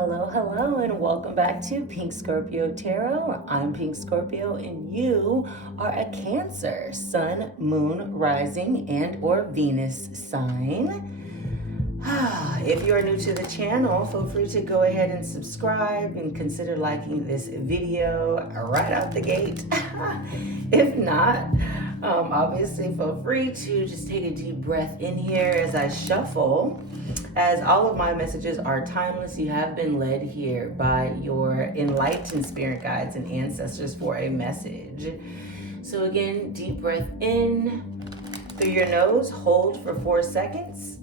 Hello, hello, and welcome back to Pink Scorpio Tarot. I'm Pink Scorpio, and you are a Cancer, Sun, Moon, Rising, and or Venus sign. If you are new to the channel, feel free to go ahead and subscribe and consider liking this video right out the gate. If not, obviously feel free to just take a deep breath in here as I shuffle. As all of my messages are timeless, you have been led here by your enlightened spirit guides and ancestors for a message. So again, deep breath in through your nose, hold for 4 seconds,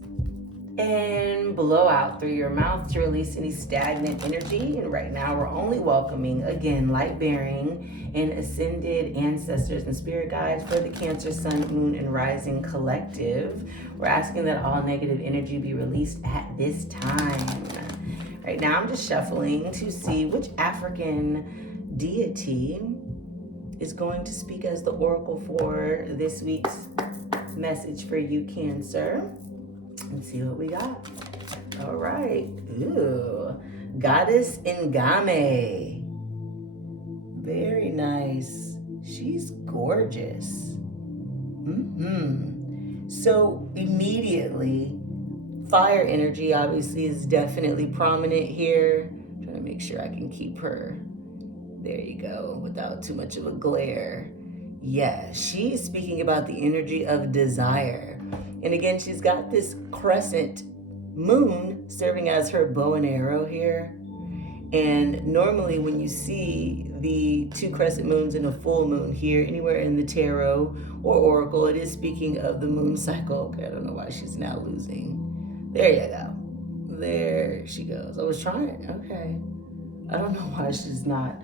and blow out through your mouth to release any stagnant energy. And right now we're only welcoming, again, light-bearing and ascended ancestors and spirit guides for the Cancer, Sun, Moon, and Rising collective. We're asking that all negative energy be released at this time. Right now I'm just shuffling to see which African deity is going to speak as the oracle for this week's message for you, Cancer. Let's see what we got. All right. Ooh, Goddess Ngame. Very nice. She's gorgeous. So immediately, fire energy obviously is definitely prominent here. I'm trying to make sure I can keep her. There you go, without too much of a glare. Yeah, she is speaking about the energy of desire. And again, she's got this crescent moon serving as her bow and arrow here. And normally when you see the 2 crescent moons and a full moon here, anywhere in the tarot or oracle, it is speaking of the moon cycle. Okay, I don't know why she's now losing. There you go. There she goes. I was trying. Okay. I don't know why she's not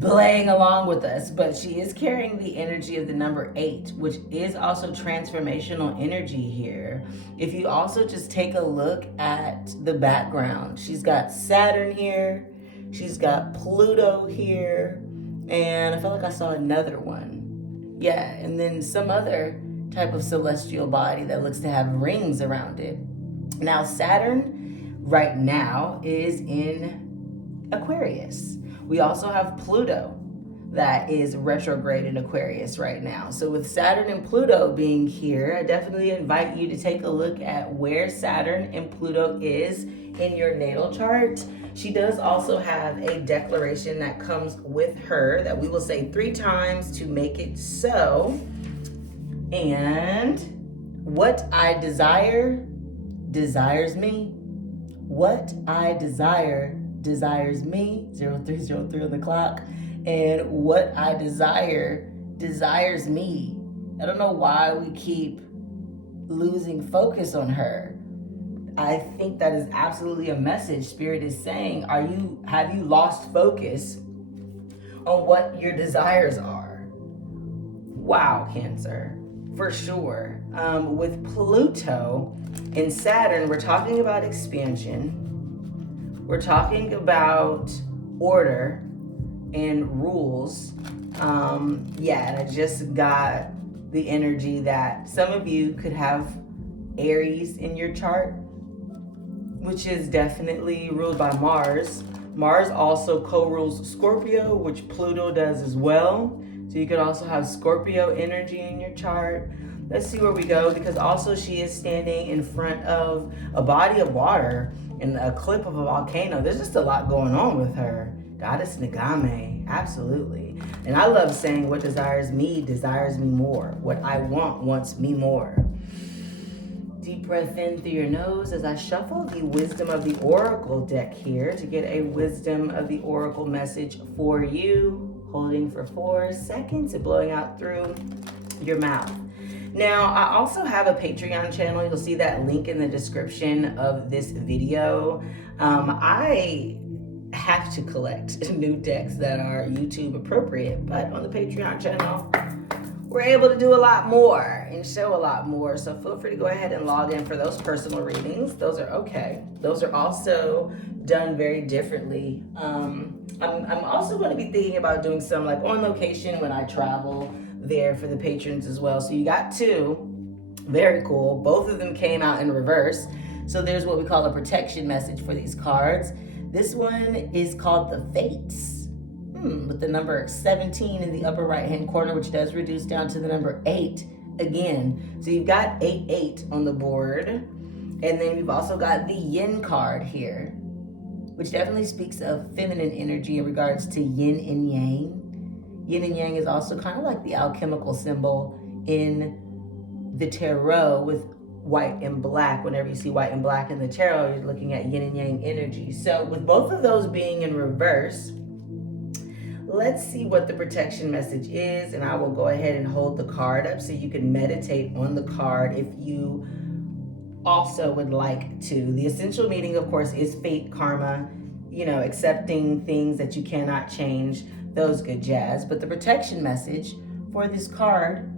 playing along with us, but she is carrying the energy of the number 8, which is also transformational energy here. If you also just take a look at the background, she's got Saturn here, she's got Pluto here, and I felt like I saw another one. Yeah, and then some other type of celestial body that looks to have rings around it. Now, Saturn right now is in Aquarius. We also have Pluto that is retrograde in Aquarius right now. So with Saturn and Pluto being here, I definitely invite you to take a look at where Saturn and Pluto is in your natal chart. She does also have a declaration that comes with her that we will say 3 times to make it so. And what I desire desires me. What I desire desires me, 0303 on the clock, and what I desire desires me. I don't know why we keep losing focus on her. I think that is absolutely a message Spirit is saying. Have you lost focus on what your desires are? Wow, Cancer, for sure. With Pluto and Saturn, we're talking about expansion. We're talking about order and rules. And I just got the energy that some of you could have Aries in your chart, which is definitely ruled by Mars. Mars also co-rules Scorpio, which Pluto does as well. So you could also have Scorpio energy in your chart. Let's see where we go, because also she is standing in front of a body of water and a cliff of a volcano. There's just a lot going on with her. Goddess Ngame, absolutely. And I love saying what desires me more. What I want wants me more. Deep breath in through your nose as I shuffle the Wisdom of the Oracle deck here to get a Wisdom of the Oracle message for you. Holding for 4 seconds and blowing out through your mouth. Now, I also have a Patreon channel. You'll see that link in the description of this video. I have to collect new decks that are YouTube appropriate, but on the Patreon channel, we're able to do a lot more and show a lot more. So feel free to go ahead and log in for those personal readings. Those are okay. Those are also done very differently. I'm also going to be thinking about doing some like on location when I travel there for the patrons as well. So you got 2, very cool. Both of them came out in reverse. So there's what we call a protection message for these cards. This one is called the Fates, with the number 17 in the upper right-hand corner, which does reduce down to the number 8 again. So you've got 8 on the board. And then you've also got the Yin card here, which definitely speaks of feminine energy in regards to yin and yang. Yin and yang is also kind of like the alchemical symbol in the tarot with white and black. Whenever you see white and black in the tarot, you're looking at yin and yang energy. So with both of those being in reverse, let's see what the protection message is, and I will go ahead and hold the card up so you can meditate on the card if you also would like to. The essential meaning, of course, is fate, karma, accepting things that you cannot change, those good jazz. But the protection message for this card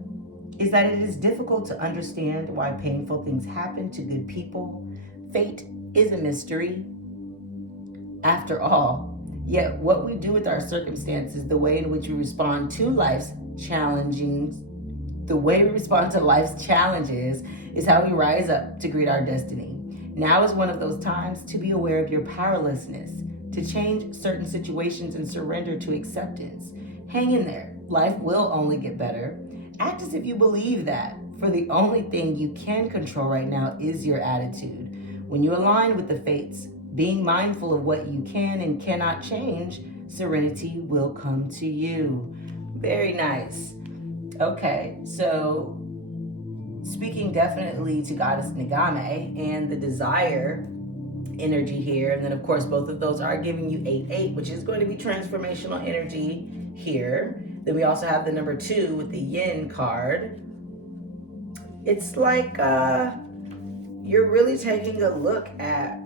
is that it is difficult to understand why painful things happen to good people. Fate is a mystery, after all. Yet what we do with our circumstances, the way in which we respond to life's challenges, is how we rise up to greet our destiny. Now is one of those times to be aware of your powerlessness, to change certain situations and surrender to acceptance. Hang in there. Life will only get better. Act as if you believe that, for the only thing you can control right now is your attitude. When you align with the fates, being mindful of what you can and cannot change, serenity will come to you. Very nice. Okay, so speaking definitely to Goddess Nagame and the desire energy here, and then of course both of those are giving you 8, which is going to be transformational energy here. Then we also have the number 2 with the Yin card. It's like you're really taking a look at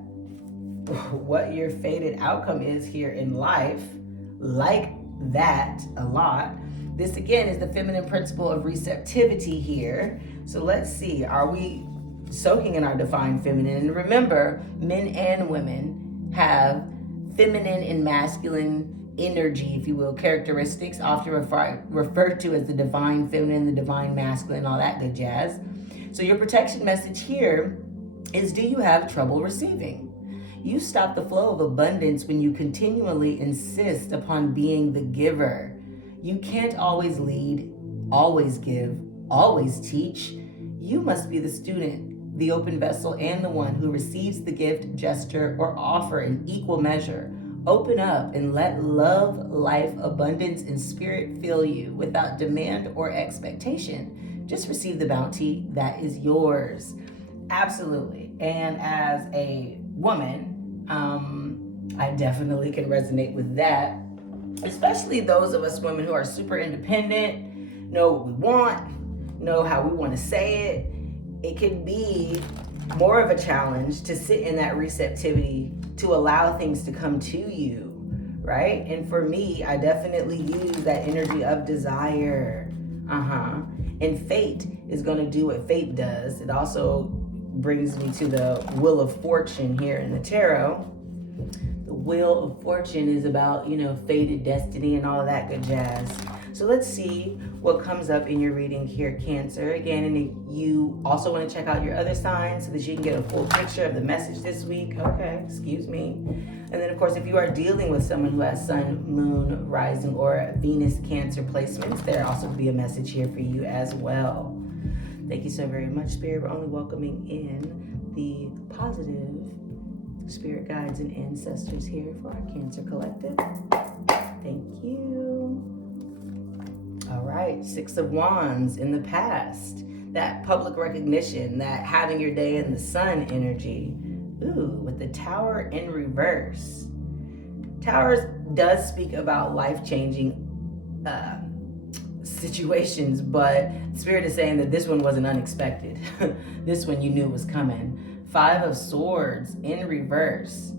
what your fated outcome is here in life, like that a lot. This again is the feminine principle of receptivity here. So let's see, are we soaking in our divine feminine? And remember, men and women have feminine and masculine energy, if you will, characteristics, often referred to as the divine feminine, the divine masculine, all that good jazz. So your protection message here is, do you have trouble receiving? You stop the flow of abundance when you continually insist upon being the giver. You can't always lead, always give, always teach. You must be the student, the open vessel, and the one who receives the gift, gesture, or offer in equal measure. Open up and let love, life, abundance, and spirit fill you without demand or expectation. Just receive the bounty that is yours. Absolutely. And as a woman, I definitely can resonate with that, especially those of us women who are super independent, know what we want, know how we want to say it. It can be more of a challenge to sit in that receptivity, to allow things to come to you, right? And for me, I definitely use that energy of desire. And fate is going to do what fate does. It also brings me to the Wheel of Fortune here in the tarot. The Wheel of Fortune is about, fated destiny and all of that good jazz. So let's see what comes up in your reading here, Cancer. Again, and if you also want to check out your other signs so that you can get a full picture of the message this week. Okay, excuse me. And then, of course, if you are dealing with someone who has Sun, Moon, Rising, or Venus Cancer placements, there also could be a message here for you as well. Thank you so very much, Spirit. We're only welcoming in the positive spirit guides and ancestors here for our Cancer Collective. Thank you. All right, 6 of Wands in the past. That public recognition, that having your day in the sun energy. Ooh, with the Tower in reverse. Towers does speak about life-changing situations, but Spirit is saying that this one wasn't unexpected. This one you knew was coming. 5 of Swords in reverse.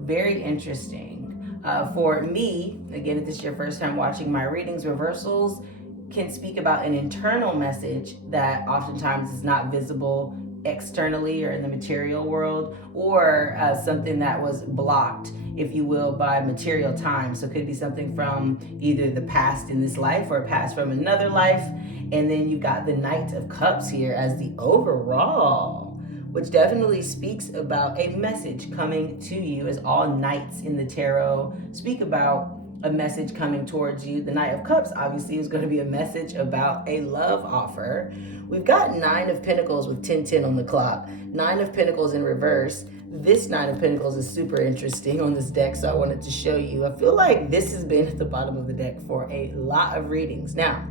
Very interesting. For me, again, if this is your first time watching my readings, reversals can speak about an internal message that oftentimes is not visible externally or in the material world, or something that was blocked, if you will, by material time. So it could be something from either the past in this life or a past from another life. And then you've got the Knight of Cups here as the overall. which definitely speaks about a message coming to you, as all knights in the tarot speak about a message coming towards you. The Knight of Cups obviously is going to be a message about a love offer. We've got 9 of Pentacles with 10:10 on the clock. 9 of Pentacles in reverse. This 9 of Pentacles is super interesting on this deck, so I wanted to show you. I feel like this has been at the bottom of the deck for a lot of readings. Now,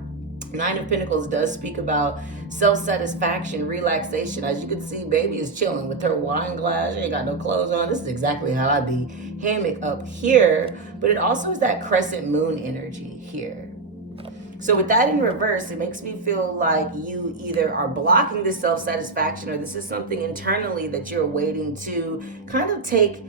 9 of Pentacles does speak about self-satisfaction, relaxation. As you can see, baby is chilling with her wine glass. She ain't got no clothes on. This is exactly how I'd be. Hammock up here. But it also is that crescent moon energy here. So with that in reverse, it makes me feel like you either are blocking this self-satisfaction, or this is something internally that you're waiting to kind of take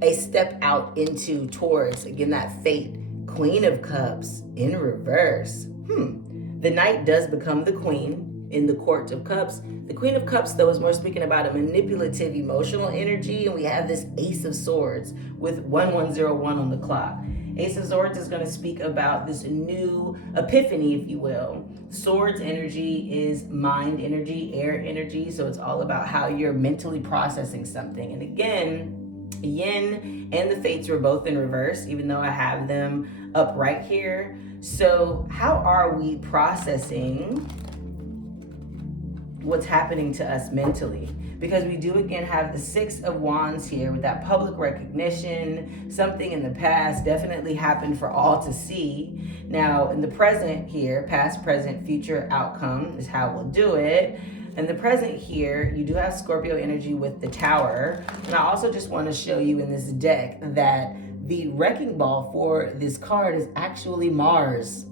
a step out into towards. Again, that fate. Queen of Cups in reverse. The Knight does become the Queen in the Court of Cups. The Queen of Cups, though, is more speaking about a manipulative, emotional energy, and we have this Ace of Swords with 1101 on the clock. Ace of Swords is going to speak about this new epiphany, if you will. Swords energy is mind energy, air energy, so it's all about how you're mentally processing something. And again, Yin and the Fates were both in reverse, even though I have them up right here. So how are we processing what's happening to us mentally? Because we do again have the 6 of Wands here with that public recognition. Something in the past definitely happened for all to see. Now in the present here, past, present, future outcome is how we'll do it. In the present here, you do have Scorpio energy with the Tower. And I also just want to show you in this deck that the wrecking ball for this card is actually Mars,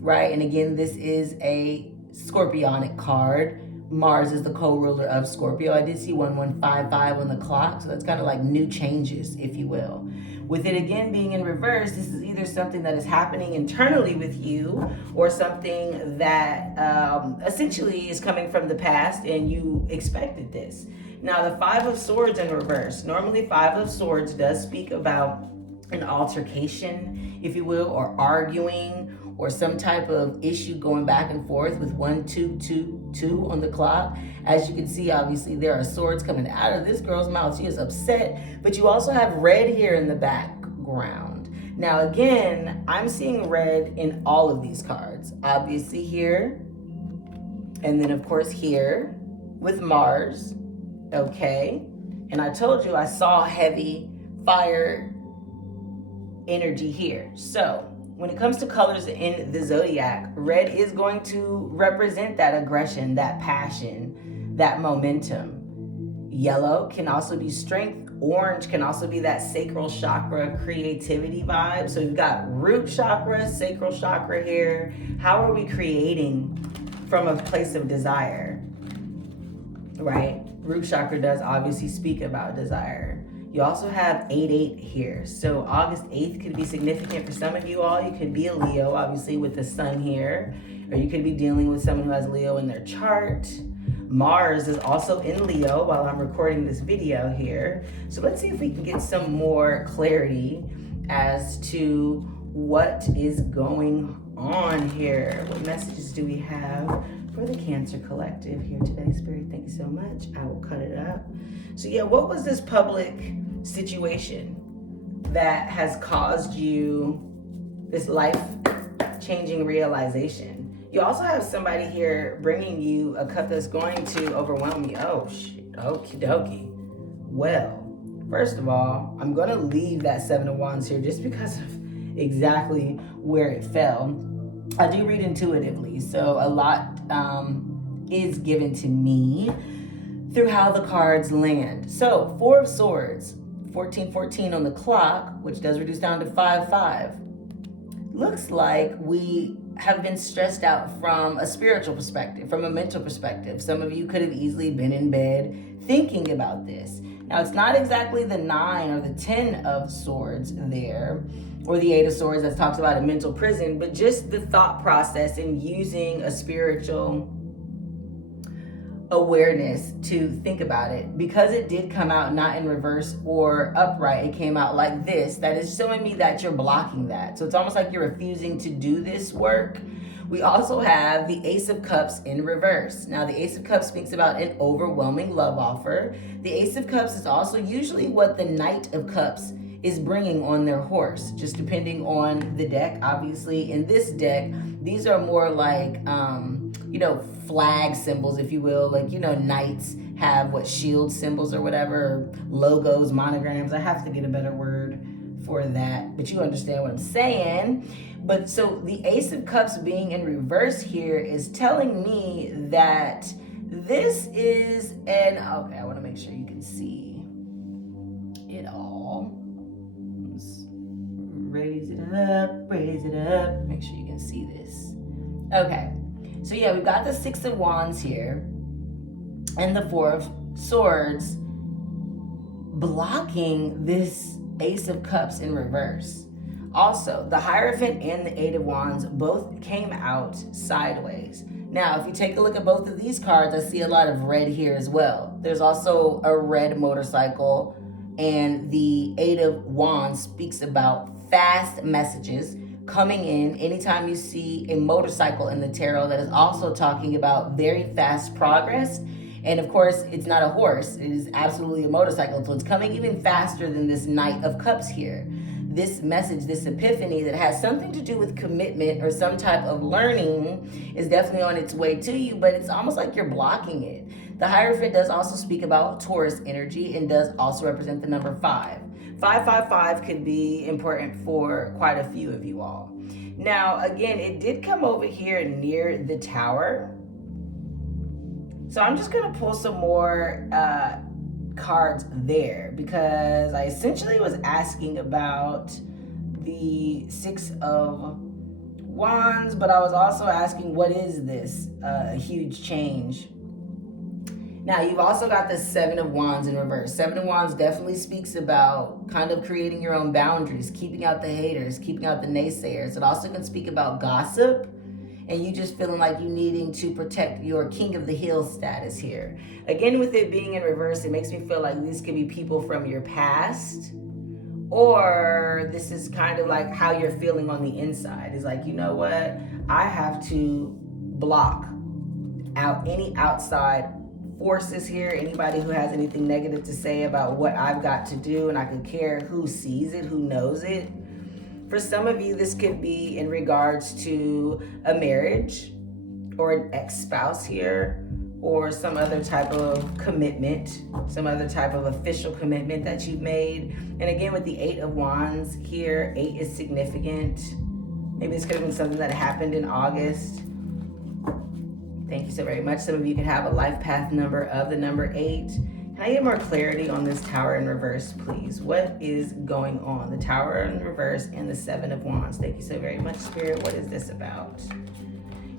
right? And again, this is a Scorpionic card. Mars is the co-ruler of Scorpio. I did see 1155 on the clock, so that's kind of like new changes, if you will. With it again being in reverse, this is either something that is happening internally with you or something that essentially is coming from the past and you expected this. Now, the 5 of Swords in reverse. Normally, 5 of Swords does speak about an altercation, if you will, or arguing, or some type of issue going back and forth with 1222 on the clock. As you can see, obviously, there are swords coming out of this girl's mouth. She is upset, but you also have red here in the background. Now, again, I'm seeing red in all of these cards. Obviously here, and then, of course, here with Mars. Okay, and I told you I saw heavy fire energy here. So when it comes to colors in the zodiac, red is going to represent that aggression, that passion, that momentum. Yellow can also be strength. Orange can also be that sacral chakra, creativity vibe. So you've got root chakra, sacral chakra here. How are we creating from a place of desire, right? Root chakra does obviously speak about desire. You also have 8-8 here. So August 8th could be significant for some of you all. You could be a Leo, obviously, with the sun here. Or you could be dealing with someone who has Leo in their chart. Mars is also in Leo while I'm recording this video here. So let's see if we can get some more clarity as to what is going on here. What messages do we have for the Cancer Collective here today? Spirit, thank you so much. I will cut it up. So yeah, what was this public situation that has caused you this life-changing realization? You also have somebody here bringing you a cup that's going to overwhelm you. Oh, shit. Okie dokie. Well, first of all, I'm going to leave that 7 of Wands here just because of exactly where it fell. I do read intuitively, so a lot is given to me through how the cards land. So 4 of Swords, 1414 on the clock, which does reduce down to 5-5. Looks like we have been stressed out from a spiritual perspective, from a mental perspective. Some of you could have easily been in bed thinking about this. Now, it's not exactly the 9 or the 10 of Swords there, or the 8 of Swords that talks about a mental prison, but just the thought process and using a spiritual awareness to think about it. Because it did come out not in reverse or upright, it came out like this. That is showing me that you're blocking that. So it's almost like you're refusing to do this work, We also have the Ace of Cups in reverse. Now, the Ace of Cups speaks about an overwhelming love offer. The Ace of Cups is also usually what the Knight of Cups is bringing on their horse, just depending on the deck. Obviously, in this deck, these are more like, flag symbols, if you will. Like, knights have what shield symbols or whatever, logos, monograms. I have to get a better word for that, but you understand what I'm saying. But so the Ace of Cups being in reverse here is telling me that this is okay, I want to make sure you can see it all. Let's raise it up, make sure you can see this. Okay, so yeah, we've got the Six of Wands here and the Four of Swords blocking this Ace of Cups in reverse. Also, the Hierophant and the Eight of Wands both came out sideways. Now, if you take a look at both of these cards, I see a lot of red here as well. There's also a red motorcycle, and the Eight of Wands speaks about fast messages coming in. Anytime you see a motorcycle in the tarot, that is also talking about very fast progress. And of course, it's not a horse. It is absolutely a motorcycle. So it's coming even faster than this Knight of Cups here. This message, this epiphany that has something to do with commitment or some type of learning is definitely on its way to you, but it's almost like you're blocking it. The Hierophant does also speak about Taurus energy and does also represent the number 5. 555 could be important for quite a few of you all. Now, again, it did come over here near the Tower. So I'm just going to pull some more cards there, because I essentially was asking about the Six of Wands, but I was also asking, what is this huge change? Now, you've also got the Seven of Wands in reverse. Seven of Wands definitely speaks about kind of creating your own boundaries, keeping out the haters, keeping out the naysayers. It also can speak about gossip, and you just feeling like you needing to protect your King of the Hill status here. Again, with it being in reverse, it makes me feel like these could be people from your past, or this is kind of like how you're feeling on the inside. It's like, you know what? I have to block out any outside forces here, anybody who has anything negative to say about what I've got to do, and I could care who sees it, who knows it. For some of you, this could be in regards to a marriage or an ex-spouse here, or some other type of commitment, some other type of official commitment that you've made. And again, with the Eight of Wands here, 8 is significant. Maybe this could have been something that happened in August. Thank you so very much. Some of you can have a life path number of the number 8. Can I get more clarity on this Tower in reverse, please? What is going on? The Tower in reverse and the Seven of Wands. Thank you so very much, Spirit. What is this about?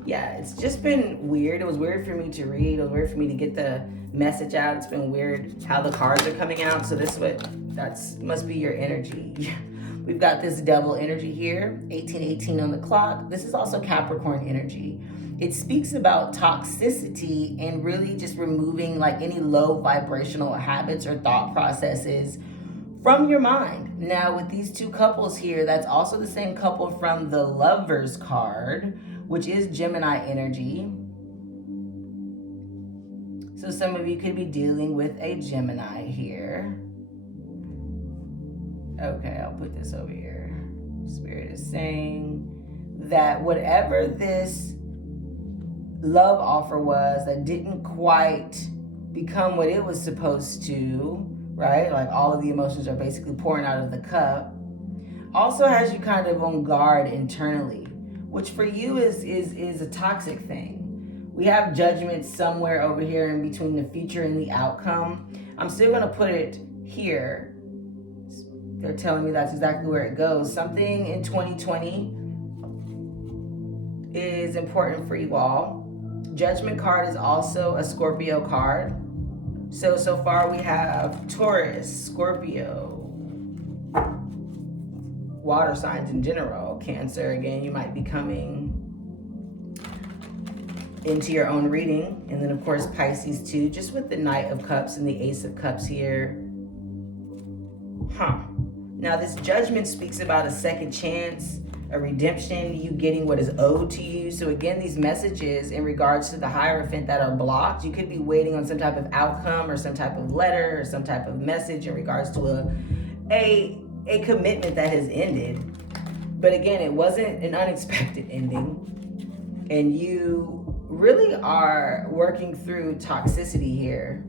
Yeah, it's just been weird. It was weird for me to read. It was weird for me to get the message out. It's been weird how the cards are coming out. So this must be your energy. We've got this Devil energy here, 1818 on the clock. This is also Capricorn energy. It speaks about toxicity and really just removing like any low vibrational habits or thought processes from your mind. Now, with these two couples here, that's also the same couple from the Lovers card, which is Gemini energy. So some of you could be dealing with a Gemini here. Okay, I'll put this over here. Spirit is saying that whatever this love offer was that didn't quite become what it was supposed to, right? Like all of the emotions are basically pouring out of the cup. Also has you kind of on guard internally, which for you is a toxic thing. We have judgment somewhere over here in between the future and the outcome. I'm still going to put it here. They're telling me that's exactly where it goes. Something in 2020 is important for you all. Judgment card is also a Scorpio card. So far we have Taurus, Scorpio, water signs in general. Cancer, again, you might be coming into your own reading. And then of course Pisces too, just with the Knight of Cups and the Ace of Cups here. Now this Judgment speaks about a second chance, a redemption, you getting what is owed to you. So again, these messages in regards to the Hierophant that are blocked, you could be waiting on some type of outcome or some type of letter or some type of message in regards to a commitment that has ended. But again, it wasn't an unexpected ending. And you really are working through toxicity here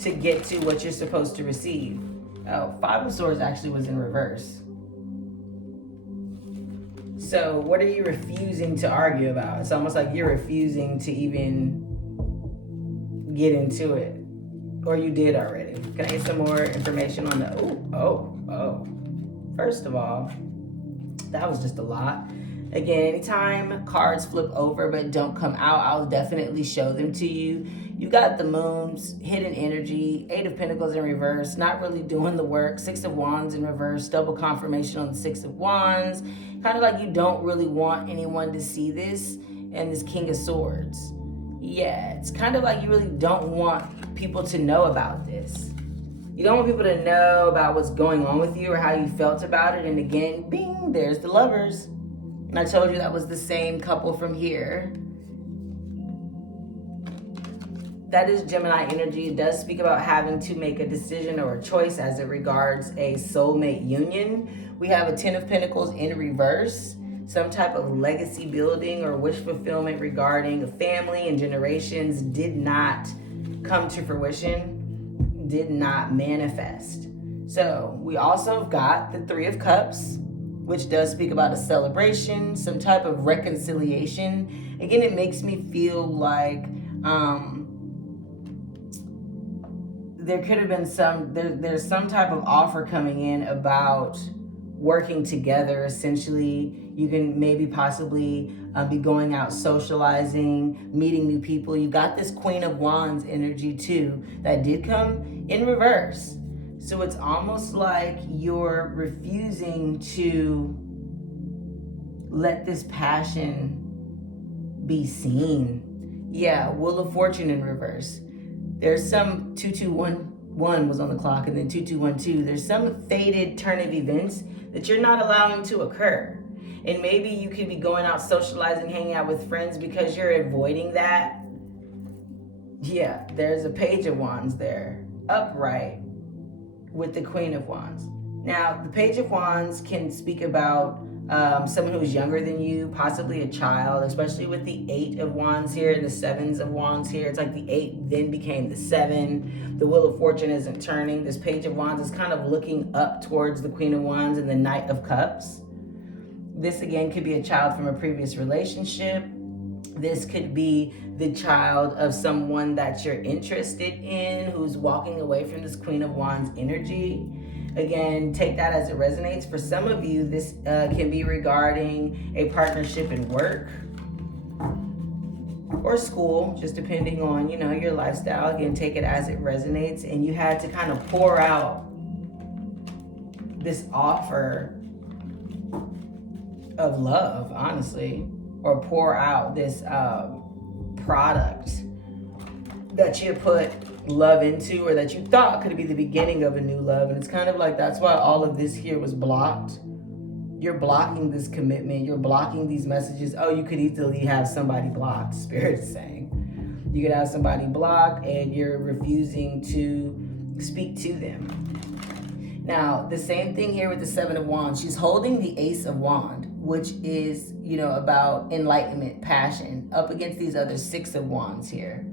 to get to what you're supposed to receive. Oh, Five of Swords actually was in reverse. So what are you refusing to argue about? It's almost like you're refusing to even get into it. Or you did already. Can I get some more information on the, oh. First of all, that was just a lot. Again, anytime cards flip over but don't come out, I'll definitely show them to you. You got the Moon's hidden energy, Eight of Pentacles in reverse, not really doing the work, Six of Wands in reverse, double confirmation on the Six of Wands. Kind of like you don't really want anyone to see this, and this King of Swords. Yeah, it's kind of like you really don't want people to know about this. You don't want people to know about what's going on with you or how you felt about it. And again, bing, there's the Lovers. And I told you that was the same couple from here. That is Gemini energy. It does speak about having to make a decision or a choice as it regards a soulmate union. We have a Ten of Pentacles in reverse. Some type of legacy building or wish fulfillment regarding a family and generations did not come to fruition, did not manifest. So we also got the Three of Cups, which does speak about a celebration, some type of reconciliation. Again, it makes me feel like there could have been there's some type of offer coming in about working together. Essentially, you can maybe possibly be going out socializing, meeting new people. You got this Queen of Wands energy too that did come in reverse. So it's almost like you're refusing to let this passion be seen. Yeah, Wheel of Fortune in reverse. There's some 2211 was on the clock, and then 2212. There's some fated turn of events that you're not allowing to occur. And maybe you could be going out socializing, hanging out with friends because you're avoiding that. Yeah, there's a Page of Wands there, upright with the Queen of Wands. Now, the Page of Wands can speak about someone who's younger than you, possibly a child, especially with the Eight of Wands here and the Sevens of Wands here. It's like the Eight then became the Seven. The Wheel of Fortune isn't turning. This Page of Wands is kind of looking up towards the Queen of Wands and the Knight of Cups. This again could be a child from a previous relationship. This could be the child of someone that you're interested in who's walking away from this Queen of Wands energy. Again, take that as it resonates. For some of you, this can be regarding a partnership in work or school, just depending on, your lifestyle. Again, take it as it resonates. And you had to kind of pour out this offer of love, honestly, or pour out this product that you put love into, or that you thought could be the beginning of a new love. And it's kind of like that's why all of this here was blocked. You're blocking this commitment. You're blocking these messages. Oh, you could easily have somebody blocked, Spirit's saying. You could have somebody blocked and you're refusing to speak to them. Now, the same thing here with the Seven of Wands. She's holding the Ace of Wands, which is, about enlightenment, passion, up against these other Six of Wands here.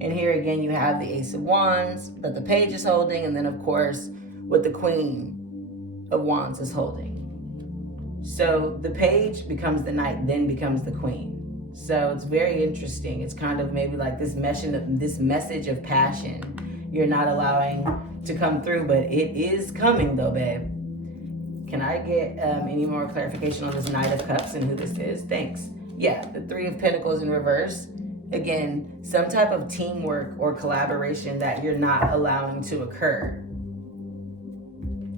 And here again, you have the Ace of Wands that the Page is holding, and then of course, what the Queen of Wands is holding. So the Page becomes the Knight, then becomes the Queen. So it's very interesting. It's kind of maybe like this message of passion you're not allowing to come through, but it is coming though, babe. Can I get any more clarification on this Knight of Cups and who this is? Thanks. Yeah, the Three of Pentacles in reverse. Again, some type of teamwork or collaboration that you're not allowing to occur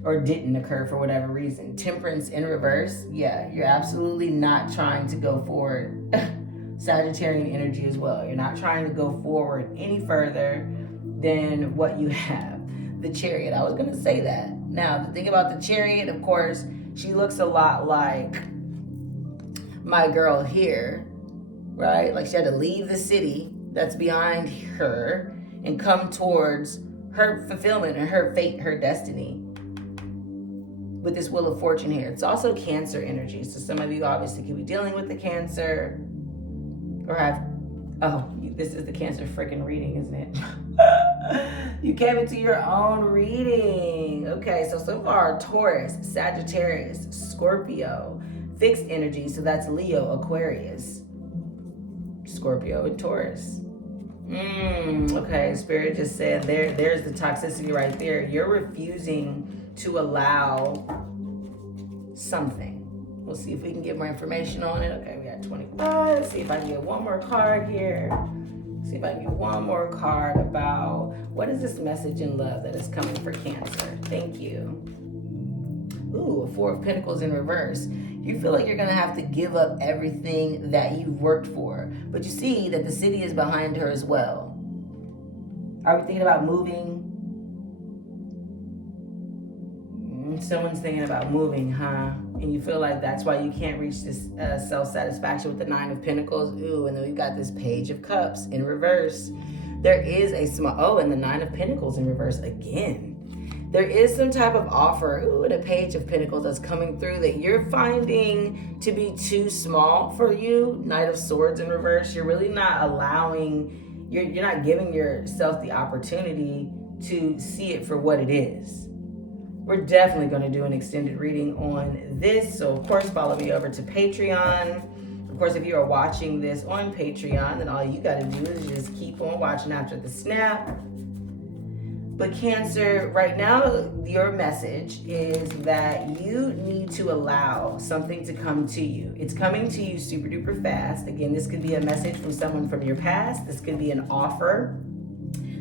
or didn't occur for whatever reason. Temperance in reverse. Yeah, you're absolutely not trying to go forward. Sagittarian energy as well. You're not trying to go forward any further than what you have. The Chariot, I was going to say that. Now, the thing about the Chariot, of course, She looks a lot like my girl here, right? Like she had to leave the city that's behind her and come towards her fulfillment and her fate, her destiny. With this Wheel of Fortune here. It's also Cancer energy. So some of you obviously could be dealing with the Cancer or have, this is the Cancer freaking reading, isn't it? You came into your own reading. Okay, so far, Taurus, Sagittarius, Scorpio, fixed energy. So that's Leo, Aquarius, Scorpio, and Taurus. Okay, Spirit just said there's the toxicity right there. You're refusing to allow something. We'll see if we can get more information on it. Okay, we got 25. Let's see if I can get one more card here. See if I can get one more card about what is this message in love that is coming for Cancer. Thank you. Ooh, a 4 of Pentacles in reverse. You feel like you're going to have to give up everything that you've worked for. But you see that the city is behind her as well. Are we thinking about moving? Someone's thinking about moving, huh? And you feel like that's why you can't reach this self-satisfaction with the 9 of Pentacles. Ooh, and then we've got this Page of Cups in reverse. There is a small, and the 9 of Pentacles in reverse again. There is some type of offer, and a Page of Pentacles that's coming through that you're finding to be too small for you. Knight of Swords in reverse. You're really not allowing, you're not giving yourself the opportunity to see it for what it is. We're definitely going to do an extended reading on this. So, of course, follow me over to Patreon. Of course, if you are watching this on Patreon, then all you got to do is just keep on watching after the snap. But Cancer, right now, your message is that you need to allow something to come to you. It's coming to you super duper fast. Again, this could be a message from someone from your past. This could be an offer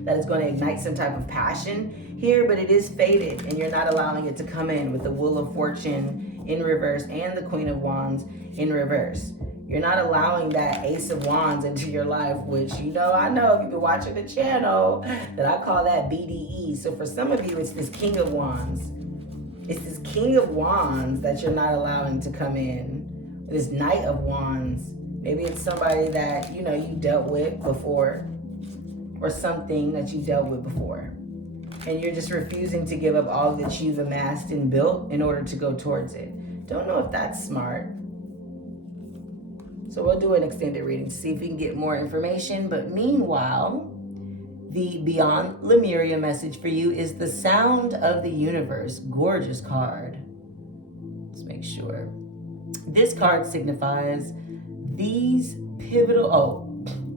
that is going to ignite some type of passion here, but it is faded and you're not allowing it to come in with the Wheel of Fortune in reverse and the Queen of Wands in reverse. You're not allowing that Ace of Wands into your life, which I know if you've been watching the channel that I call that BDE. So for some of you, it's this King of Wands. It's this King of Wands that you're not allowing to come in. This Knight of Wands. Maybe it's somebody that, you dealt with before, or something that you dealt with before. And you're just refusing to give up all that you've amassed and built in order to go towards it. Don't know if that's smart. So we'll do an extended reading to see if we can get more information. But meanwhile, the Beyond Lemuria message for you is the Sound of the Universe. Gorgeous card. Let's make sure. This card signifies these pivotal,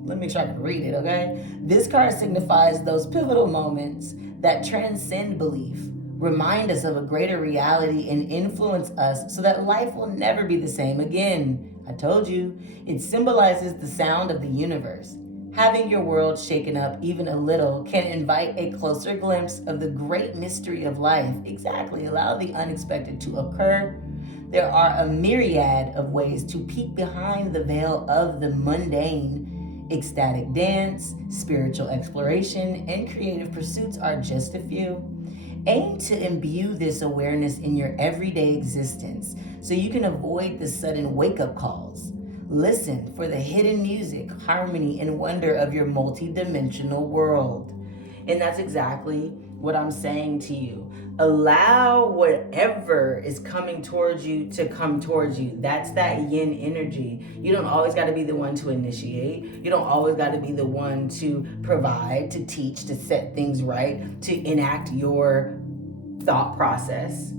let me make sure I can read it, okay? This card signifies those pivotal moments that transcend belief, remind us of a greater reality, and influence us so that life will never be the same again. I told you, it symbolizes the sound of the universe. Having your world shaken up even a little can invite a closer glimpse of the great mystery of life. Exactly, allow the unexpected to occur. There are a myriad of ways to peek behind the veil of the mundane. Ecstatic dance, spiritual exploration, and creative pursuits are just a few. Aim to imbue this awareness in your everyday existence so you can avoid the sudden wake-up calls. Listen for the hidden music, harmony, and wonder of your multi-dimensional world. And that's exactly what I'm saying to you. Allow whatever is coming towards you to come towards you. That's that yin energy. You don't always got to be the one to initiate. You don't always got to be the one to provide, to teach, to set things right, to enact your thought process.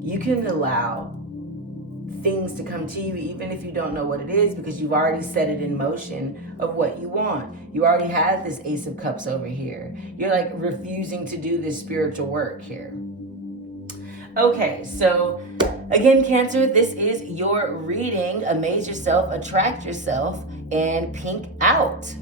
You can allow things to come to you even if you don't know what it is, because you've already set it in motion of what you want. You already have this Ace of Cups over here. You're like refusing to do this spiritual work here. Okay, so again, Cancer, this is your reading. Amaze yourself, attract yourself, and pink out.